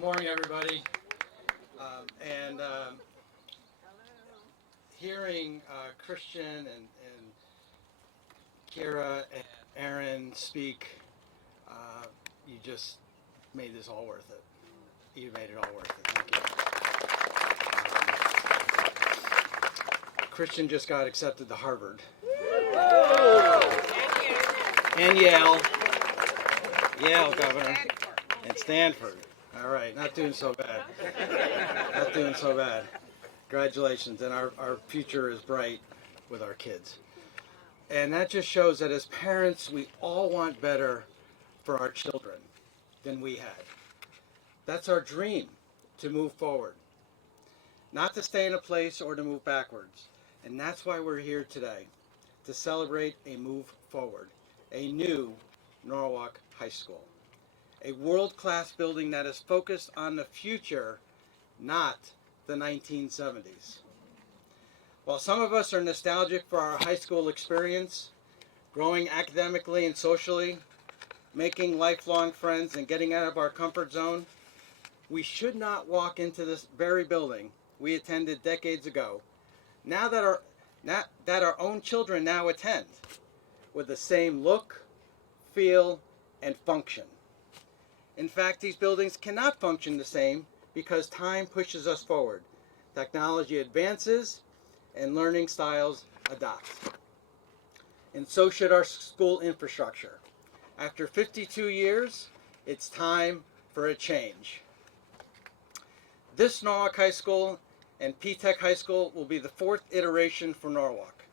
Good morning, everybody. And hearing Christian and Kira and Aaron speak, you just made this all worth it. You made it all worth it. Thank you. Christian just got accepted to Harvard. And Yale. Yale, Governor. And Stanford. All right, not doing so bad. Not doing so bad. Congratulations, and our future is bright with our kids. And that just shows that as parents, we all want better for our children than we had. That's our dream, to move forward. Not to stay in a place or to move backwards. And that's why we're here today, to celebrate a move forward, a new Norwalk High School. A world-class building that is focused on the future, not the 1970s. While some of us are nostalgic for our high school experience, growing academically and socially, making lifelong friends and getting out of our comfort zone, we should not walk into this very building we attended decades ago, now that our own children now attend, with the same look, feel, and function. In fact, these buildings cannot function the same because time pushes us forward. Technology advances and learning styles adapt. And so should our school infrastructure. After 52 years, it's time for a change. This Norwalk High School and P-Tech High School will be the fourth iteration for Norwalk.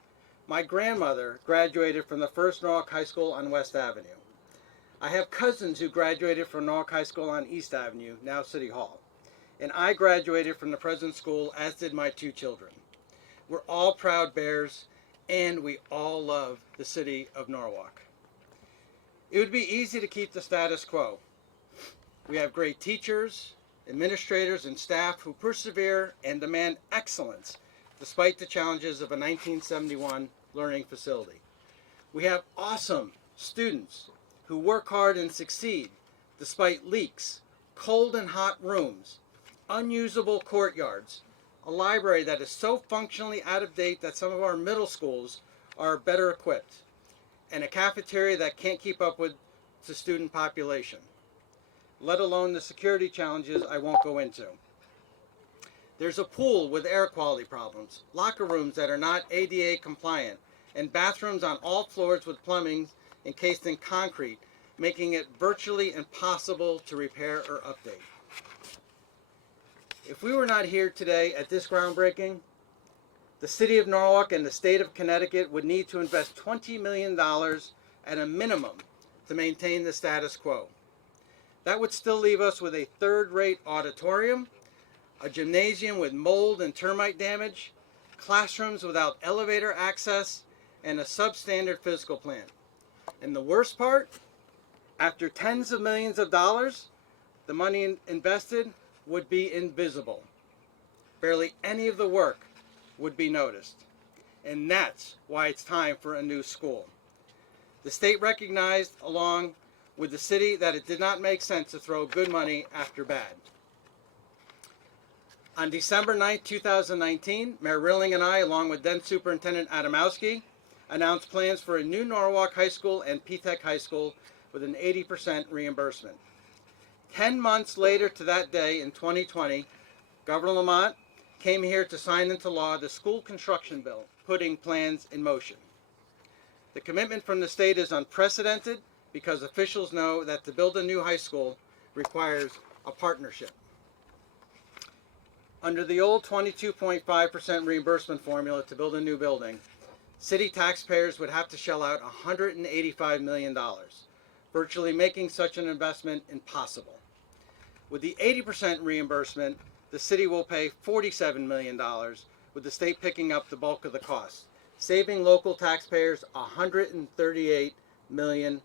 My grandmother graduated from the first Norwalk High School on West Avenue. I have cousins who graduated from Norwalk High School on East Avenue, now City Hall. And I graduated from the present school, as did my two children. We're all proud Bears, and we all love the city of Norwalk. It would be easy to keep the status quo. We have great teachers, administrators, and staff who persevere and demand excellence despite the challenges of a 1971 learning facility. We have awesome students who work hard and succeed despite leaks, cold and hot rooms, unusable courtyards, a library that is so functionally out of date that some of our middle schools are better equipped, and a cafeteria that can't keep up with the student population, let alone the security challenges I won't go into. There's a pool with air quality problems, locker rooms that are not ADA compliant, and bathrooms on all floors with plumbing encased in concrete, making it virtually impossible to repair or update. If we were not here today at this groundbreaking, the city of Norwalk and the state of Connecticut would need to invest $20 million at a minimum to maintain the status quo. That would still leave us with a third-rate auditorium, a gymnasium with mold and termite damage, classrooms without elevator access, and a substandard physical plant. And the worst part, after tens of millions of dollars, the money invested would be invisible. Barely any of the work would be noticed. And that's why it's time for a new school. The state recognized, along with the city, that it did not make sense to throw good money after bad. On December 9, 2019, Mayor Rilling and I, along with then Superintendent Adamowski, announced plans for a new Norwalk High School and P-Tech High School with an 80% reimbursement. 10 months later to that day in 2020, Governor Lamont came here to sign into law the school construction bill, putting plans in motion. The commitment from the state is unprecedented because officials know that to build a new high school requires a partnership. Under the old 22.5% reimbursement formula to build a new building, city taxpayers would have to shell out $185 million, virtually making such an investment impossible. With the 80% reimbursement, the city will pay $47 million, with the state picking up the bulk of the cost, saving local taxpayers $138 million.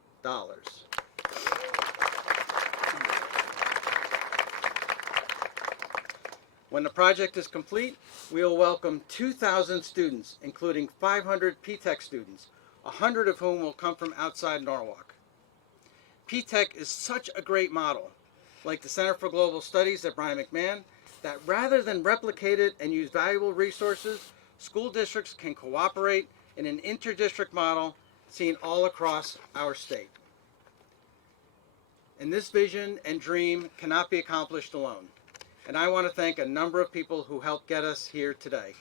When the project is complete, we will welcome 2,000 students, including 500 P-Tech students, 100 of whom will come from outside Norwalk. P-Tech is such a great model. like the Center for Global Studies at Brian McMahon, that rather than replicate it and use valuable resources, school districts can cooperate in an inter-district model seen all across our state. And this vision and dream cannot be accomplished alone. And I want to thank a number of people who helped get us here today,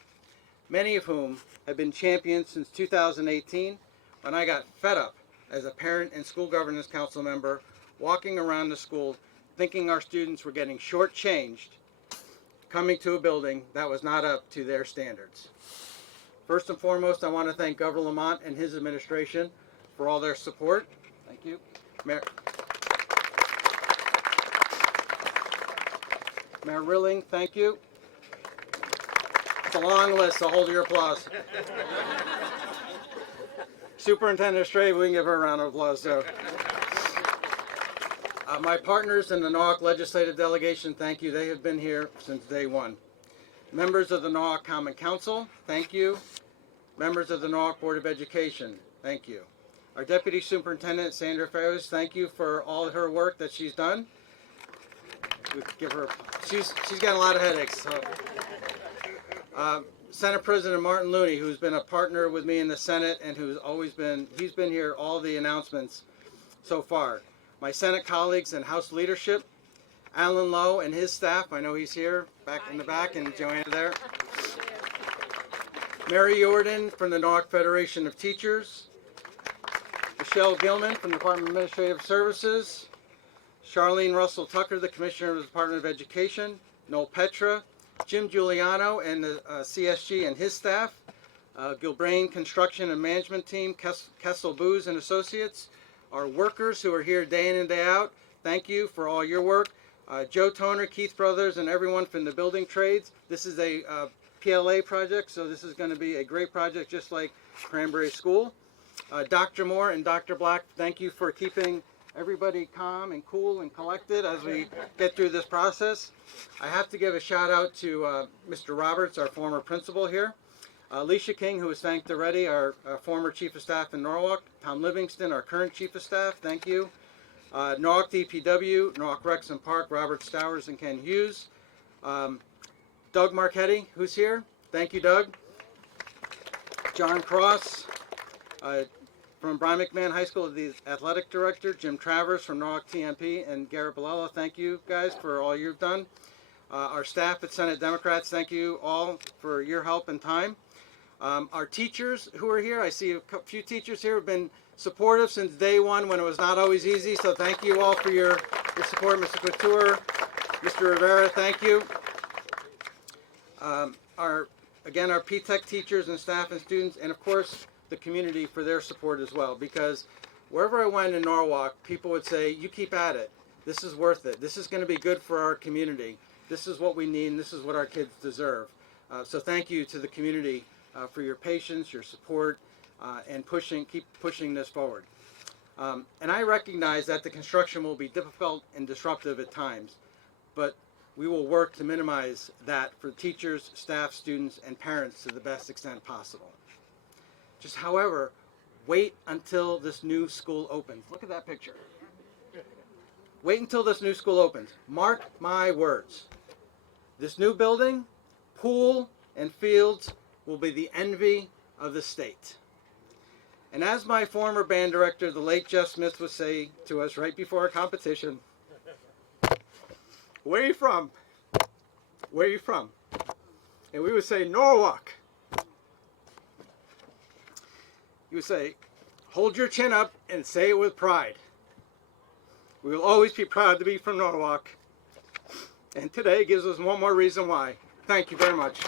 many of whom have been champions since 2018, when I got fed up as a parent and school governance council member walking around the school thinking our students were getting shortchanged coming to a building that was not up to their standards. First and foremost, I want to thank Governor Lamont and his administration for all their support. Thank you. Mayor Rilling, thank you. It's a long list, so hold your applause. Superintendent Stray, we can give her a round of applause. So. My partners in the Norwalk Legislative Delegation, thank you. They have been here since day one. Members of the Norwalk Common Council, thank you. Members of the Norwalk Board of Education, thank you. Our Deputy Superintendent, Sandra Ferris, thank you for all her work that she's done. We could give her, she's got a lot of headaches. So. Senate President Martin Looney, who's been a partner with me in the Senate and he's been here all the announcements so far. My Senate colleagues and House leadership, Alan Lowe and his staff, I know he's here, back in the back, and Joanna there. Mary Jordan from the Norwalk Federation of Teachers, Michelle Gilman from the Department of Administrative Services, Charlene Russell Tucker, the Commissioner of the Department of Education, Noel Petra, Jim Giuliano and the CSG and his staff, Gilbrain Construction and Management Team, Kessel Booz and Associates, our workers who are here day in and day out, thank you for all your work. Joe Toner, Keith Brothers, and everyone from the building trades. This is a PLA project, so this is going to be a great project just like Cranberry School. Dr. Moore and Dr. Black, thank you for keeping everybody calm and cool and collected as we get through this process. I have to give a shout out to Mr. Roberts, our former principal here. Alicia King, who was thanked already, our former Chief of Staff in Norwalk. Tom Livingston, our current Chief of Staff, thank you. Norwalk DPW, Norwalk Rex and Park, Robert Stowers and Ken Hughes. Doug Marchetti, who's here, thank you, Doug. John Cross, from Brian McMahon High School, the Athletic Director. Jim Travers from Norwalk TMP, and Garrett Bilella, thank you guys for all you've done. Our staff at Senate Democrats, thank you all for your help and time. Our teachers who are here, I see a few teachers here who have been supportive since day one when it was not always easy, so thank you all for your support. Mr. Couture, Mr. Rivera, thank you. Our P-Tech teachers and staff and students, and of course the community for their support as well, because wherever I went in Norwalk, people would say, you keep at it. This is worth it. This is going to be good for our community. This is what we need, and this is what our kids deserve. So thank you to the community for your patience, your support, and keep pushing this forward. And I recognize that the construction will be difficult and disruptive at times, but we will work to minimize that for teachers, staff, students, and parents to the best extent possible. Just, however, wait until this new school opens. Look at that picture. Wait until this new school opens. Mark my words. This new building, pool, and fields will be the envy of the state. And as my former band director, the late Jeff Smith, would say to us right before a competition, where are you from? Where are you from? And we would say, Norwalk. He would say, hold your chin up and say it with pride. We will always be proud to be from Norwalk. And today gives us one more reason why. Thank you very much.